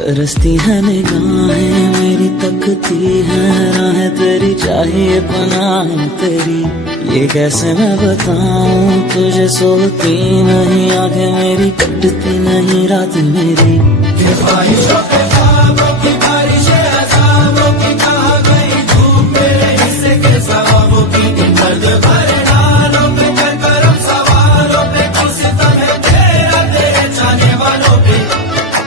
तरसती है निगाहें मेरी, तकती है राहें तेरी, चाहिए पनाह तेरी। ये कैसे मैं बताऊं तुझे, सोती नहीं आंखें मेरी, कटती नहीं रात मेरी।